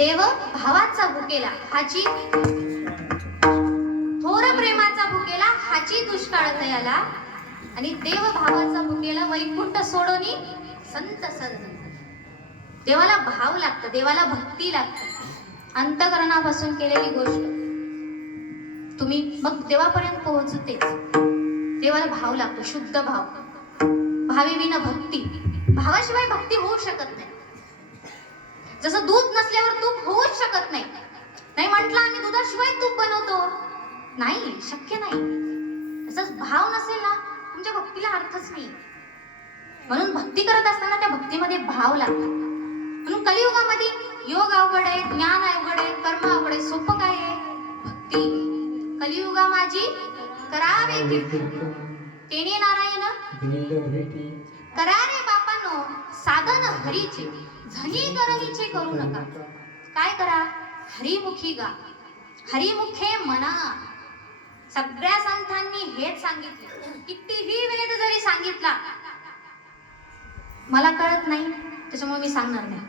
देव भावाचा भुकेला हाची थोर प्रेमाचा भुकेला हाची दुष्काळ तयाला आणि देव भावाचा भुकेला वैकुंठ सोडोनी संत संत. देवाला भाव लागतं, देवाला भक्ती लागते, अंतकरणापासून केलेली गोष्ट तुम्ही मग देवापर्यंत पोहोचते. देवाला भाव लागतो, शुद्ध भाव. भावे विना भक्ती, भावाशिवाय भक्ती होऊ शकत नाही. जसं दूध नसल्यावर तूप होऊच शकत नाही. नाही म्हटलं आम्ही दुधाशिवाय तूप बनवतो, नाही, शक्य नाही. तसंच भाव नसेल ना तुमच्या भक्तीला अर्थच नाही. म्हणून भक्ती करत असताना त्या भक्तीमध्ये भाव लागतो. म्हणून कलियुगामध्ये योग अवघड आहे, ज्ञान अवघड आहे, कर्म अवघड आहे. सोपं काय आहे? भक्ती. कलियुगा माझी करावे कीर्ती, तेने नारायण करा रे बापानो साधन हरीचे, झनी करवीचे करू नका. काय करा? हरिमुखी गा, हरिमुखे म्हणा. सगळ्या संतांनी हेच सांगितले. कितीही वेद जरी सांगितला मला कळत नाही त्याच्यामुळे मी सांगणार नाही,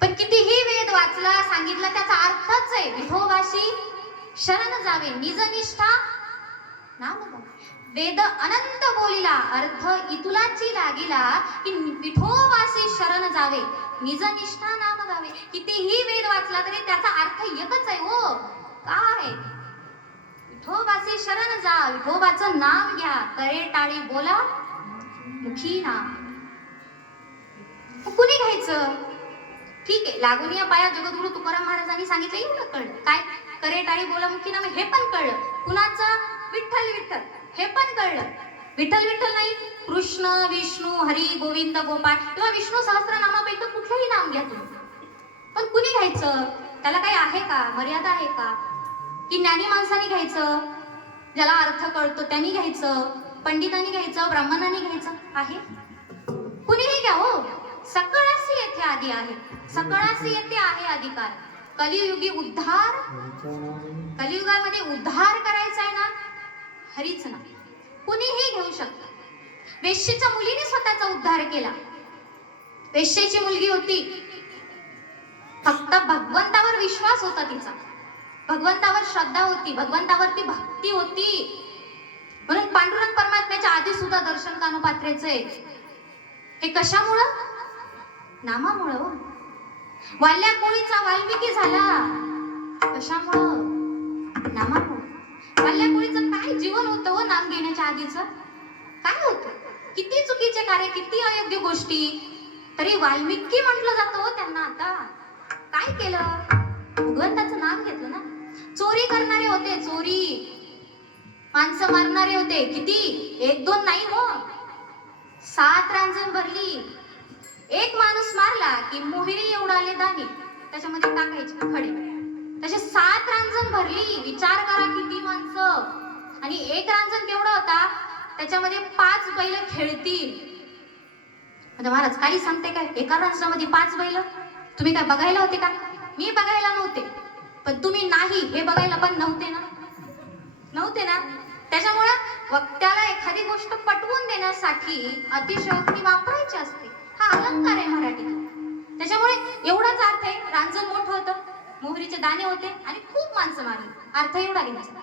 पण कितीही वेद वाचला सांगितला त्याचा अर्थच आहे विठोबाशी शरण जावे निजनिष्ठा नाम. वेद अनंत बोलिला अर्थ इतुलाची लागिला की विठोबाशी शरण जावे निजनिष्ठा नाम गावे. कितीही वेद वाचला तरी त्याचा अर्थ एकच आहे. हो काय? विठोबाशी शरण जा, विठोबाचं नाम घ्या, करे टाळी बोला मुखी नाम. कुणी घ्यायचं? ठीक आहे, लागून या पाया जगद्गुरु तुकाराम महाराजांनी सांगितलं एवढं कळलं. काय? करे टाळी बोला मुखी नाम हे पण कळलं. कुणाचं? विठ्ठल विठ्ठल हे पण कळलं. विठ्ठल विठ्ठल नाही, कृष्ण विष्णू हरी गोविंद गोपाळ किंवा विष्णू सहस्रनामापैकी कुठलंही नाम घ्या तुम्ही, पण कुणी घ्यायचं? त्याला काही आहे का? मर्यादा आहे का? की ज्ञानी माणसाने घ्यायचं, ज्याला अर्थ कळतो त्यांनी घ्यायचं, पंडितांनी घ्यायचं, ब्राह्मणांनी घ्यायचं आहे? कुणीही घ्या. हो, सकळासी येथे आधी आहे, सकळासी येथे आहे अधिकार. कलियुगी उद्धार, कलियुगामध्ये उद्धार करायचा आहे ना हरीच ना. कुणीही घेऊ शकतो. वेश्येच्या मुलीने स्वतःचा उद्धार केला. वेश्येची मुलगी होती, फक्त भगवंतावर विश्वास होता तिचा, भगवंतावर श्रद्धा होती, भगवंतावरती भक्ती होती. म्हणून पांडुरंग परमात्म्याच्या आधी सुद्धा दर्शन कानोपात्रेचे. हे कशामुळं? नामामुळं. वाल्या कोळीचा वाल्मिकी झाला कशामुळं? नामामुळं. वाल्या कोळीचं काय जीवन होतं हो नाम घेण्याच्या आधीच? काय होतं? किती चुकीचे कार्य, किती अयोग्य गोष्टी, तरी वाल्मिकी म्हटलं जातं हो त्यांना. आता काय केलं? भगवंताचं नाम घेतलं ना. चोरी करणारे होते, चोरी, माणसं मारणारे होते. किती? एक दोन नाही हो, 7 रांजण भरली. एक माणूस मारला की मोहिरी एवढाले दाणे त्याच्यामध्ये टाकायचे खडे. तसे 7 रांजण भरली. विचार करा किती माणसं. आणि एक रांजण केवढा होता? त्याच्यामध्ये 5 बैल खेळतील. आता महाराज काही सांगते काय? एका रांजणामध्ये 5 बैल? तुम्ही काय बघायला होते का? मी बघायला नव्हते, पण तुम्ही नाही हे बघायला पण नव्हते ना, नव्हते ना. त्याच्यामुळे वक्त्याला एखादी गोष्ट पटवून देण्यासाठी अतिशयोक्ती वापरायची असते. हा अलंकार आहे मराठीत. त्याच्यामुळे एवढाच अर्थ आहे. रांजण मोठं होतं, मोहरीचे दाणे होते आणि खूप माणसं मारली. अर्थ एवढा घ्यायचा.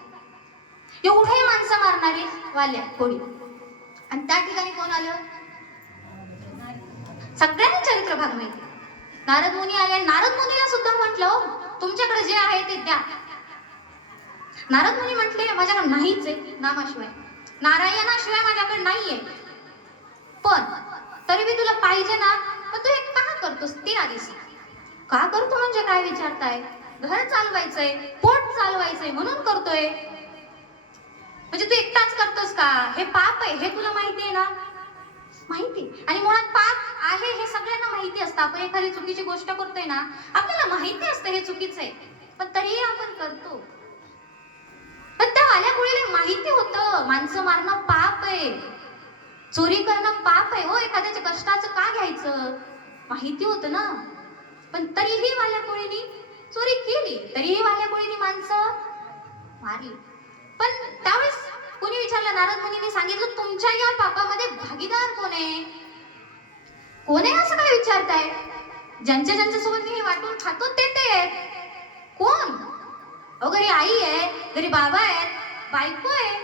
एवढे माणसं मारणारे वाल्या कोळी. आणि त्या ठिकाणी कोण आलं? सगळ्यांना चरित्र भाग माहिती. नारद मुनी आले. नारद मुनीला सुद्धा म्हटलं तुमच्याकडे जे आहे ते द्या. नारद मुनी म्हटले माझ्याकडे नाहीच आहे नामाशिवाय, नारायणाशिवाय माझ्याकडे नाहीये. पण तरी मी तुला पाहिजे ना, पण तू हे का करतोस ते आधी सांग. का करतो म्हणजे काय विचारताय? घर चालवायचंय, पोट चालवायचंय म्हणून करतोय. म्हणजे तू एकटाच करतोस का? हे पाप आहे हे तुला माहिती आहे ना? माहिती. आणि मुळात पाप आहे हे सगळ्यांना माहिती असतं. आपण एखादी चुकीची गोष्ट करतोय ना, आपल्याला माहिती असतं हे चुकीचं आहे, पण तरीही आपण करतो. पण त्या वाल्या मुलीला माहिती होतं माणसं मारणं पाप आहे, चोरी करणं पाप आहे. हो, एखाद्याच्या कष्टाचं का घ्यायचं? माहिती होतं ना, पण तरीही वाल्या कोळीनी चोरी केली, तरीही वाल्या कोळीनी माणसं मारली. पण त्यावेळेस कोणी विचारलं, नारद मुनींनी सांगितलं तुमच्या या पापामध्ये भागीदार कोण आहे? कोण आहे असं काय विचारताय? ज्यांच्या सोबत मी हे वाटून खातो ते आहेत. कोण? अहो घरी आई आहे, घरी बाबा आहेत, बायको आहे,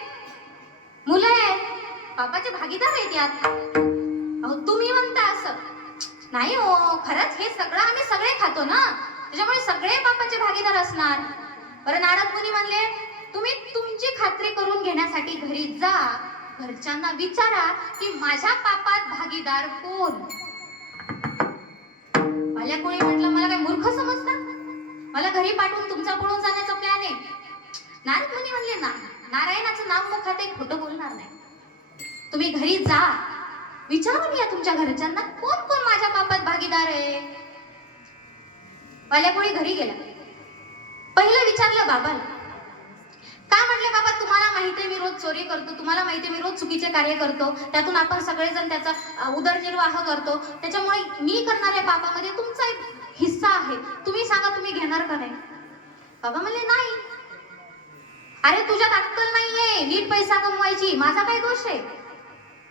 मुलं आहेत, बापाचे भागीदार आहेत यात. अहो तुम्ही म्हणता असं नाही हो, खरंच हे सगळं आम्ही सगळे खातो ना, त्याच्यामुळे सगळे बापाचे भागीदार असणार. बरं नारद मुनी म्हणले तुम्ही तुमची खात्री करून घेण्यासाठी घरी जा, घरच्यांना विचारा की माझ्या पापात भागीदार कोण. मला कोणी म्हटलं मला काय मूर्ख समजता, मला घरी पाठवून तुमचा पळून जाण्याचा प्लॅन आहे. नारद मुनी म्हणले ना, नारायणाचं नाव मुखात एक खोटं बोलणार नाही. तुम्ही घरी जा, विचारून या तुमच्या घरच्यांना कोण कोण माझ्या पापात भागीदार आहे. वाल्याकोळी घरी गेला, पहिलं विचारलं बाबाला. काय म्हणले बाबा, तुम्हाला माहितीये मी रोज चोरी करतो, तुम्हाला माहितीये मी रोज चुकीचे कार्य करतो, त्यातून आपण सगळेजण त्याचा उदरनिर्वाह करतो, त्याच्यामुळे मी करणाऱ्या पापामध्ये तुमचा एक हिस्सा आहे, तुम्ही सांगा तुम्ही घेणार का नाही. बाबा म्हणले नाही. अरे तुझ्यात अक्कल नाहीये नीट पैसा कमवायची, माझा काय दोष आहे.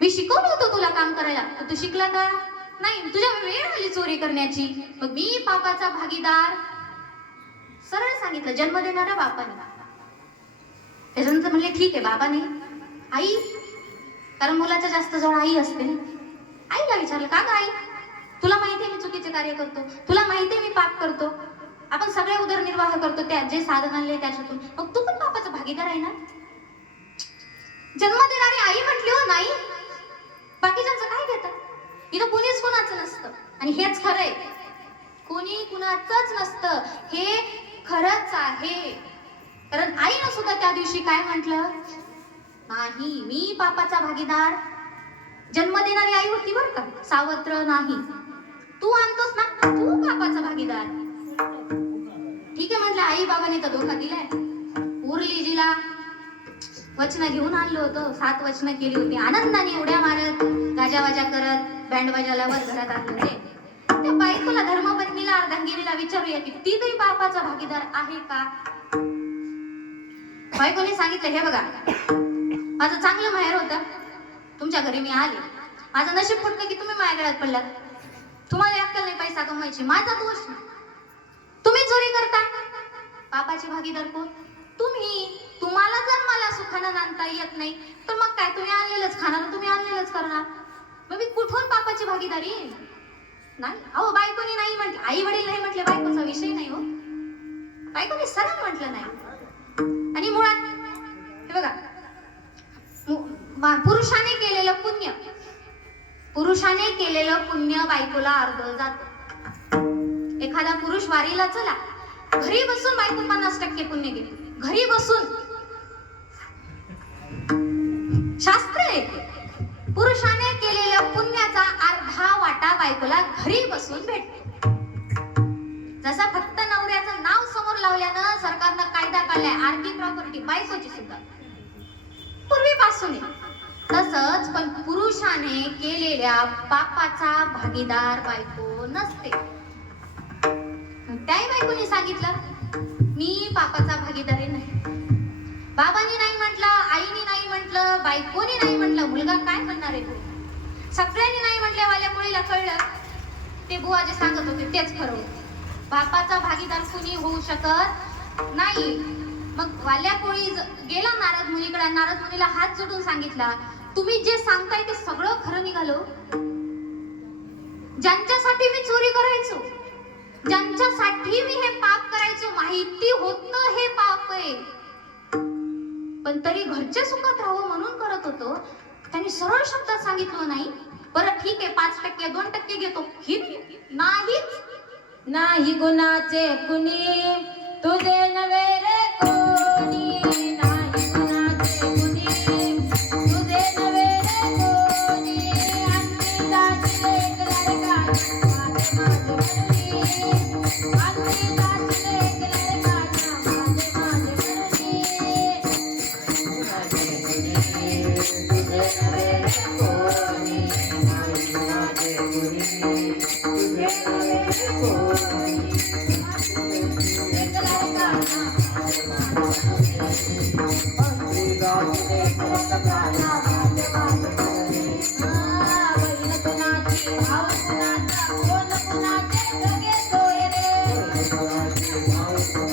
मी शिकवलं होतं तुला काम करायला, तू शिकला का नाही. तुझ्या वेळ आली चोरी करण्याची, मग मी पापाचा भागीदार. सरळ सांगितलं, जन्म देणाऱ्या बापाने. त्याच्यानंतर म्हणले ठीक आहे बाबाने. आई, कारण मुलाच्या जास्त जवळ आई असते. आईला विचारलं का ग आई, तुला माहितीये मी चुकीचे कार्य करतो, तुला माहितीये मी पाप करतो, आपण सगळे उदरनिर्वाह करतो त्या जे साधन आणले त्याच्यातून, मग तू पण पापाचा भागीदार आहे ना. जन्म देणारी आई म्हटली हो नाही, बाकीच्यांचं काय घेतात, इथं कोणीच कोणाचं नसतं. आणि हेच खरंय, कोणी कुणाचंच नसतं, हे खरंच आहे. कारण आईनं सुद्धा त्या दिवशी काय म्हटलं, नाही मी पापाचा भागीदार. जन्म देणारी आई होती बरं का, सावत्र नाही. तू आणतोस ना, तू पापाचा भागीदार. ठीक आहे म्हटलं, आई बाबाने तर धोका दिलाय. उरलीजीला वचन घेऊन आणलं होतं, 7 वचनं केली होती, आनंदाने उड्या मारत गाजावाजा करत बँड वाजवल्यावर घरात आणलं होते. त्या बायकोला, धर्मपत्नीला, अर्धांगिनीला विचारूया की ती तरी पापाचा भागीदार आहे का. बायकोने सांगितलं, हे बघा माझं चांगलं माहेर होतं, तुमच्या घरी मी आले, माझं नशीब फुटलं की तुम्ही माझ्या गळ्यात पडलात. तुम्हाला अक्कल नाही पैसा कमवायची, माझा दोष नाही. तुम्ही चोरी करता, पापाची भागीदार कोण, तुम्ही. तुम्हाला जर मला सुखानं आणता येत नाही तर मग काय, तुम्ही आणलेलंच खाणार, तुम्ही आणलेलंच करणार, मग मी कुठून पापाची भागीदारी नाही. अहो बायकोनी नाही म्हटलं, आई वडील नाही म्हटले, बायकोचा विषय नाही हो, बायकोनी सरळ म्हटलं नाही. आणि मुळात हे बघा, पुरुषाने केलेलं पुण्य, पुरुषाने केलेलं पुण्य बायकोला अर्ध जात. एखादा पुरुष वारीला चला, घरी बसून बायको 50% पुण्य घेते, घरी बसून. शास्त्र आहे, पुरुषाने केलेल्या पुण्याचा अर्धा वाटा बायकोला घरी बसून भेटतो. जसा फक्त नवऱ्याचं नाव समोर लावल्यानं सरकारनं कायदा काढलाय, आर्थिक प्रॉपर्टी बायकोची सुद्धा पूर्वीपासून आहे, तसंच पण पुरुषाने केलेल्या पापाचा भागीदार बायको नसते. त्याही बायकोने सांगितलं मी पापाचा भागीदारी नाही. बाबांनी नाही म्हटलं, आईने नाही म्हटलं, बायकोनी नाही म्हटलं, मुलगा काय म्हणणार आहे. सगळ्यांनी नाही म्हटल्या, वाल्या मुलीला कळलं ते बुवा जे सांगत होते तेच खरं होतं. बापाचा भागीदार कुणी होऊ शकत नाही. मग वाल्या कोळी गेला नारद मुनीकडे, नारद मुनीला हात जोडून सांगितला, तुम्ही जे सांगताय ते सगळं खरं निघालो. ज्यांच्यासाठी मी चोरी करायचो, ज्यांच्यासाठी मी हे पाप करायचो, माहिती होतं हे पाप आहे, पण तरी घरचे सुखात राहावं म्हणून करत होतो, त्यांनी सरळ शब्दात सांगितलं नाही. बरं ठीक आहे 5% 2% घेतो, ही नाहीच. नाही गुणाचे कुणी तुझे नवे रे कोणी, नाही गुणाचे कुणी तुझे नवे रे कोणी. आणखी दासले लडका माझे माझे म्हणून, आणखी दासले लडका माझे माझे म्हणून. तुझे नवे रे कोणी, नाही गुणाचे कुणी तुझे नवे रे कोणी. माझी माऊली